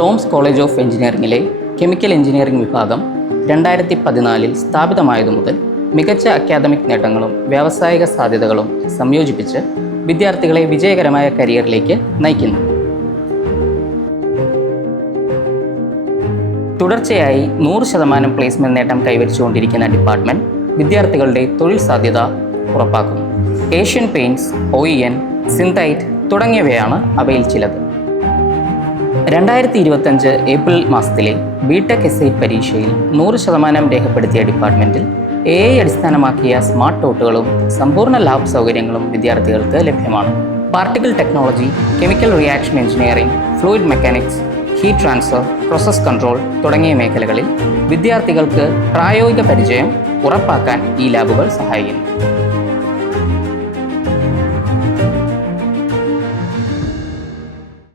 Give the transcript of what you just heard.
Toms college of എഞ്ചിനീയറിംഗിലെ chemical engineering വിഭാഗം 2014 സ്ഥാപിതമായതു മുതൽ മികച്ച അക്കാദമിക് നേട്ടങ്ങളും വ്യാവസായിക സാധ്യതകളും സംയോജിപ്പിച്ച് വിദ്യാർത്ഥികളെ വിജയകരമായ കരിയറിലേക്ക് നയിക്കുന്നു. തുടർച്ചയായി 100% പ്ലേസ്മെന്റ് നേട്ടം കൈവരിച്ചുകൊണ്ടിരിക്കുന്ന ഡിപ്പാർട്ട്മെന്റ് വിദ്യാർത്ഥികളുടെ തൊഴിൽ സാധ്യത ഉറപ്പാക്കുന്നു. ഏഷ്യൻ പെയിൻറ്റ്സ്, OEN, സിന്തൈറ്റ് തുടങ്ങിയവയാണ് അവയിൽ ചിലത്. 2025 ഏപ്രിൽ മാസത്തിലെ ബിടെക് എസ്ഐ പരീക്ഷയിൽ 100% രേഖപ്പെടുത്തിയ ഡിപ്പാർട്ട്മെൻറ്റിൽ AI അടിസ്ഥാനമാക്കിയ സ്മാർട്ട് ടോട്ടുകളും സമ്പൂർണ്ണ ലാബ് സൗകര്യങ്ങളും വിദ്യാർത്ഥികൾക്ക് ലഭ്യമാണ്. Particle technology, chemical reaction engineering, fluid mechanics, heat transfer, process control തുടങ്ങിയ മേഖലകളിൽ വിദ്യാർത്ഥികൾക്ക് പ്രായോഗിക പരിചയം ഉറപ്പാക്കാൻ ഈ ലാബുകൾ സഹായിക്കുന്നു.